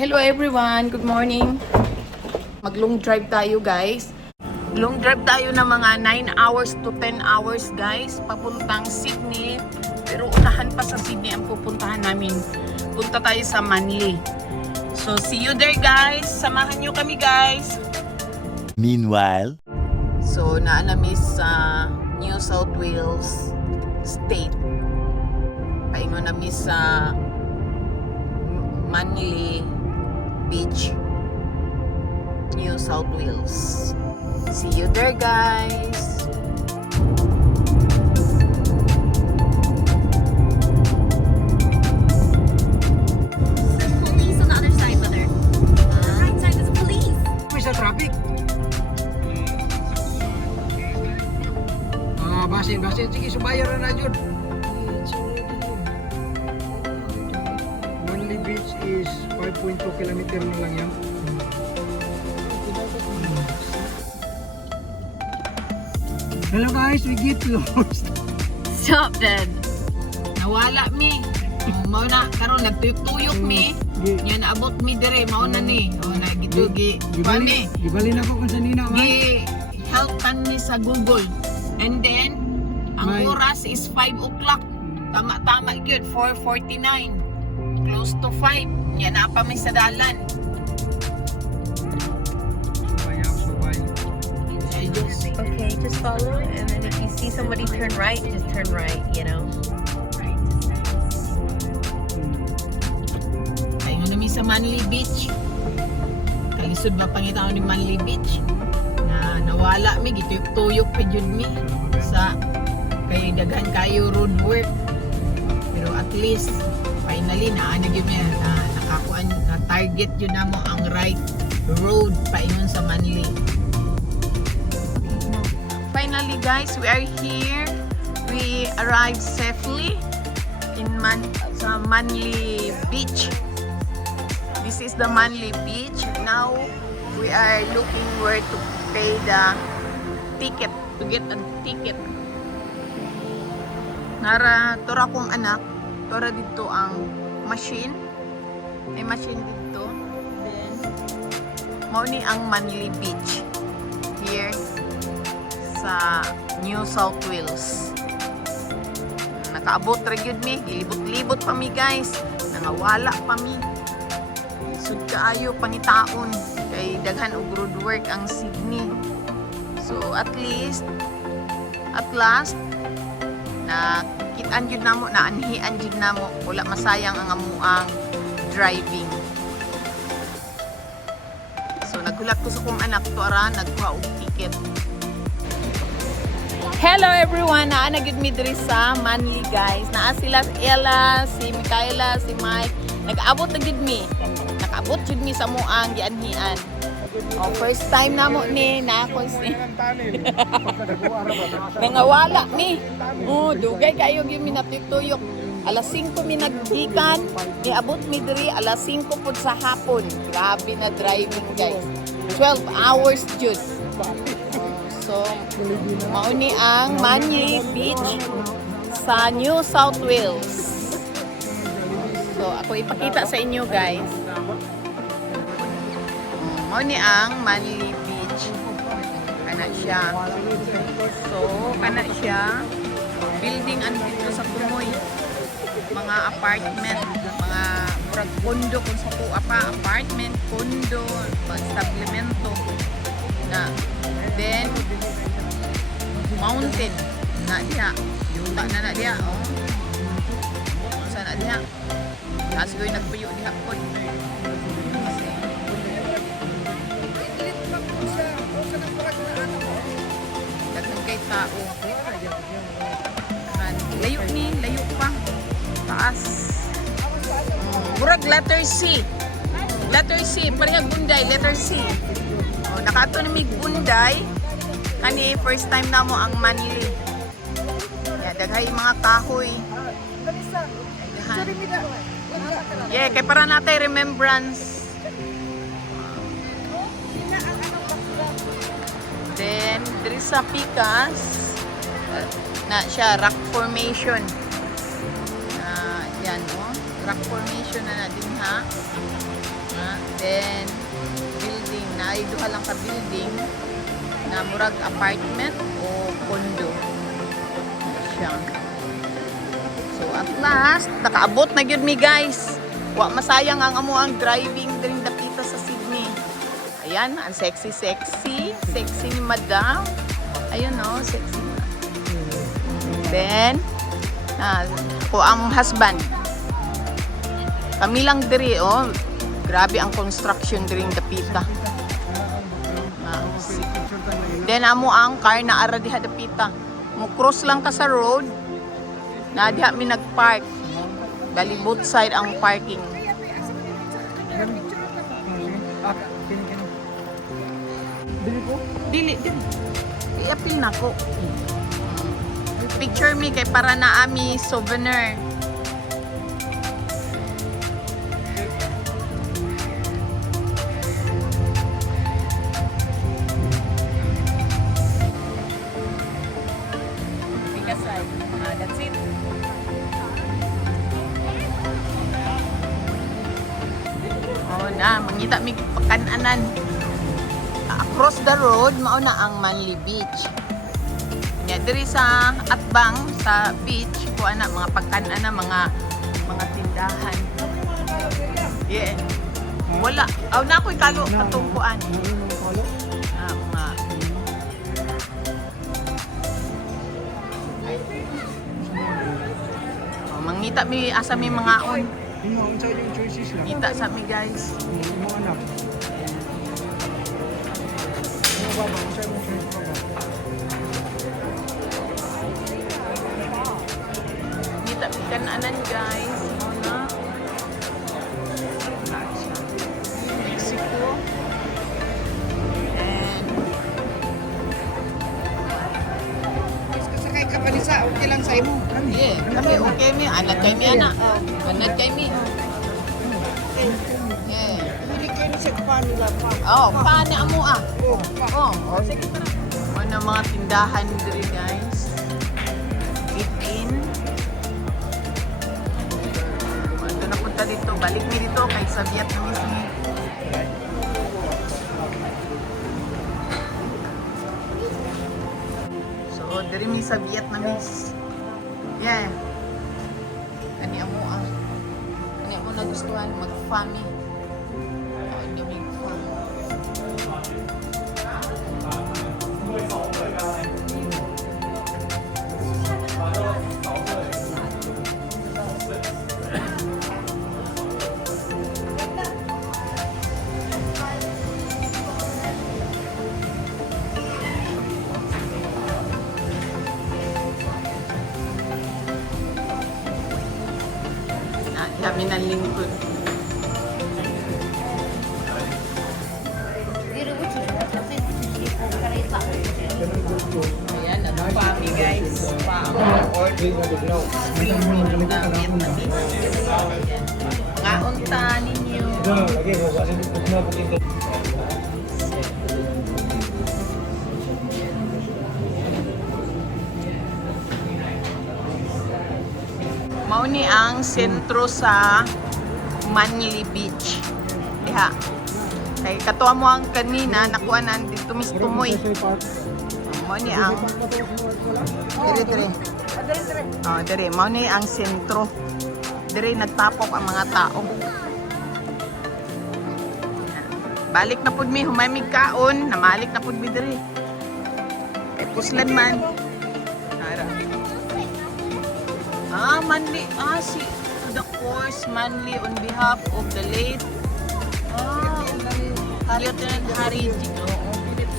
Hello everyone, good morning. Mag-long drive tayo guys. Long drive tayo ng mga 9 hours to 10 hours guys. Papuntang Sydney. Pero unahan pa sa Sydney ang pupuntahan namin. Punta tayo sa Manly. So see you there guys. Samahan nyo kami guys. Meanwhile, So naalamis sa New South Wales State. Paingon namin sa Manly Beach, New South Wales. See you there guys. Police on the other side, brother. On the right side is a police. May sa traffic. Basin. Sige, subayaran na dyan. Manly Beach is 5.2 kilometer na lang yan. Hello guys, we get lost. Stop, Dad. Nawala mi. Mao na karon nagtuyok mi. Nya naabot mi dire mao na ni. Oh na gitugi. Pani. Gibalin ako kung sanina. Gi help kan ni sa Google. And then ang May- oras is 5 o'clock. Tama gyud 4:49. Close to 5. Nya na pa mi sa dalan. Subay. Ay, Diyos. Okay, just follow, and then if you see somebody turn right, just turn right, you know? Ayun na mi sa Manly Beach. Kalisod ba pangitaon ni Manly Beach? Na nawala mi gituyok pa jud mi sa kay daghan kayo road work. Pero at least finally na gyud mi na nakakuan na target yun na mo ang right road paingon sa Manly. Finally guys, we are here. We arrived safely in sa Manly Beach. This is the Manly Beach. Now we are looking where to pay the ticket, to get a ticket. Nara tora kong anak, tora dito ang machine. May machine dito. Then mao ni ang Manly Beach here sa New South Wales. Nakaabot ra gyud mi, gilibot-libot pa mi guys. Nangawala pa mi. Sud kaayo pangitaon kay daghan og road work ang Sydney. So at last na kitaan jud namo, naanhian jud namo, wala masayang ang amuang driving. So naghulat ko sa kong anak to ara nagkuha og ticket. Hello everyone! Naa na gid mi diri sa Manly guys. Naa sila si Ella, si Micaela, si Mike. Nag-abot na gid mi. Nakaabot jud mi sa muang gianhian. Oh, first time namo ni na ako si nangawala mi. Oh, dugay kayo gyud mi natutuyok. Alas 5 mi naggikan, niabot mi diri alas 5 pud sa hapon. Grabe na driving guys. 12 hours jud. So, mauni ang Manly Beach sa New South Wales. So, ako ipakita sa inyo guys. Mauni ang Manly Beach. Kana siya. So, kana siya. Building andito sa Tumoy. Mga apartment, mga murag kondo kung sa tuwa pa, apartment, kondo, establemento na. Then mountain na diha. Yuta na diha. Oh. Sa na diha. Tapos gawin nagpuyo diha po. Daghang kay tao. Layo pa. Taas. Murag letter C. Letter C, parehag Bunday, letter C. Oh, nakato ni Bunday. Kani first time na mo ang Manly. Ya, daghay mga kahoy. Daghan. Yeah, kay para natay remembrance. Then, diri sa Picas, na siya rock formation. Yan, oh. Rock formation na din ha. Then, building. Na duha lang ka building na murag apartment o condo. Siya. So, at last, nakaabot na yun mi guys. Wa masayang ang amo ang driving din dapita sa Sydney. Ayan, ang sexy. Sexy ni Madam. Ayun o, sexy na. Then, ko ang husband. Kami lang diri, oh. Grabe ang construction diri ng dapita. Then, amo ang car na ara diha dapita. Mo cross lang ka sa road. Na diha mi nagpark. Bali both side ang parking. Dili. I-appeal na ko. Picture me kay para na ami souvenir. That's it. Oh na, mangita mi pakananan. Across the road mao na ang Manly Beach. Nya diri sa Atbang sa beach ko ana mga pagkan-ana mga tindahan. Yeah. Wala. Aw na ko'y kalo katungkuan. Mga mangita mi asa mi mga on. Kita sa mi guys. Kita mi kananan guys. Ano? Mexico. And Sakay ka pa nisa, okay lang sa imo. yeah, kami okay mi. Anak kay mi ana. Anak kay mi. Yeah. Hindi kayo nisa pa nila pa. Oh, paano amo ah? Oh, Oh, sige tara. Ano mga tindahan diri guys. Eat in. Ito na punta dito. Balik mi dito kay sa Vietnamese mi. So, diri mi sa Vietnamese. Yeah. Kani amo ah. Kani amo nagustuhan mag-family. Oh, dumi family. Kami ng lingkod. Ayan, ano pa kami guys? Pa-order. Nga unta ninyo. Mao ni ang sentro sa Manly Beach. Diha. Kay katuwa mo ang kanina nakuanan dito mistumoy. Mao ni ang dire. Oh, dire mao ni ang sentro. Dire nagtapok ang mga tao. Balik na pud mi humay mi kaon, namalik na pud mi dire. Kay puslan man. Manly, si the course Manly on behalf of the late Lieutenant Harry G. Phillips.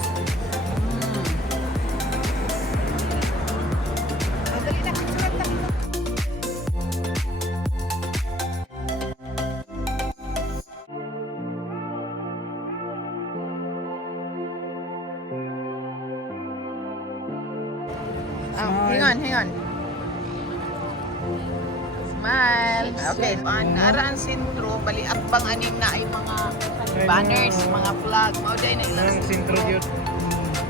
Hang on. Smile. Okay, naaraan sentro, bali Atbang anim na ay mga banners, mga flag. Mao day na ilang sentro yun.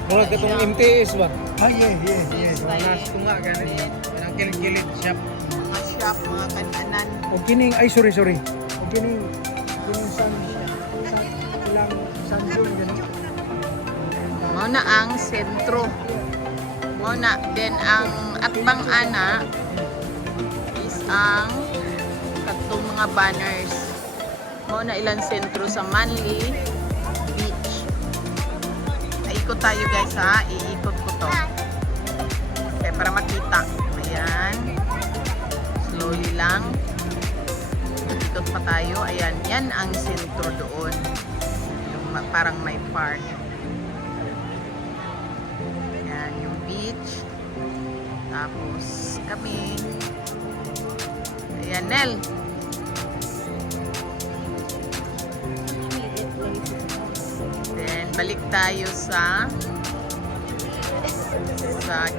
Mula katong MTS ba? yeah. Nas ko nga ganit. Ang kilid-kilid shop. mga shop, mga kananan. O kining, ay sorry. O kining san Muna ang sentro. Muna then ang atbang ana is ang katong mga banners. Muna ilang sentro sa Manly Beach. Ikot tayo guys ha. Iikot ko to. Okay, para makita. Ayan. Slowly lang. Ikot pa tayo. Ayan. Yan ang sentro doon. Yung parang may park. Ayan. Yung beach. Tapos kami. Ayan, Nel. Then, balik tayo sa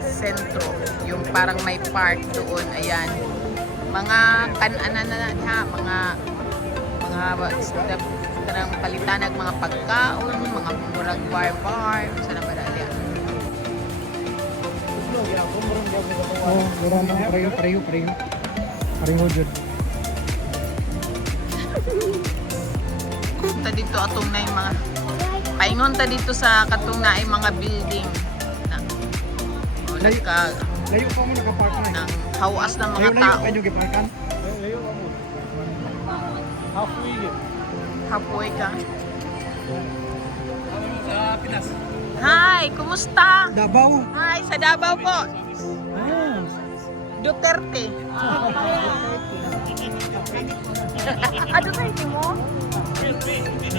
sentro. Yung parang may park doon. Ayan. Mga kanan na ha. Mga tarang palitan ng mga pagkaon, mga murag bar. Sana ba dali? Oh, mura na pareho. Pareho dyan. Ta dito atong na yung mga paingon ta dito sa katong na ay mga building na nagka Layo pa mo nakapark na. ng hawas ng mga Layo tao. pa yung giparkan. Halfway ka. Sa Pinas. Hi, kumusta? Davao. Hi, sa Davao po. Ah. Duterte. Duterte mo?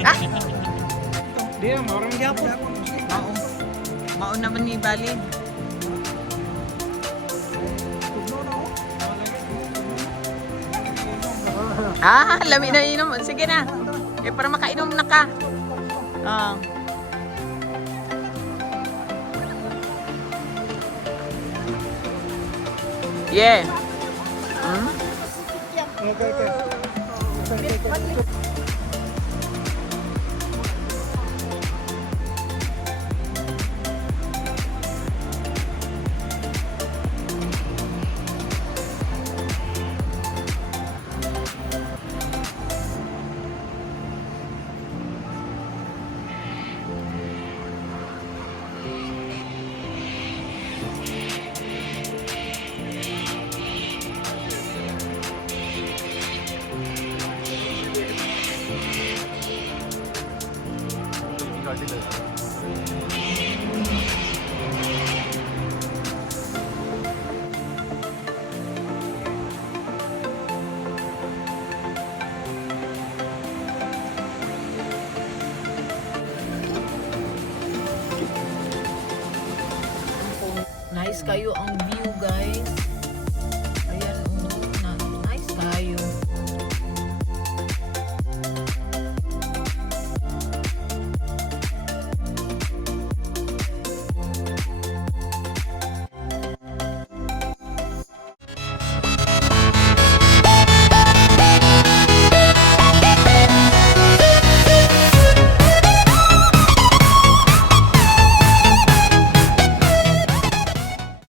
Ah, Di na, marang gyapon. mao. Mao naman ni Bali. Lami na inom. Sige na. Eh, para makainom na ka. Ah. Yeah. Hmm? Okay. Nice kayo ang view, guys.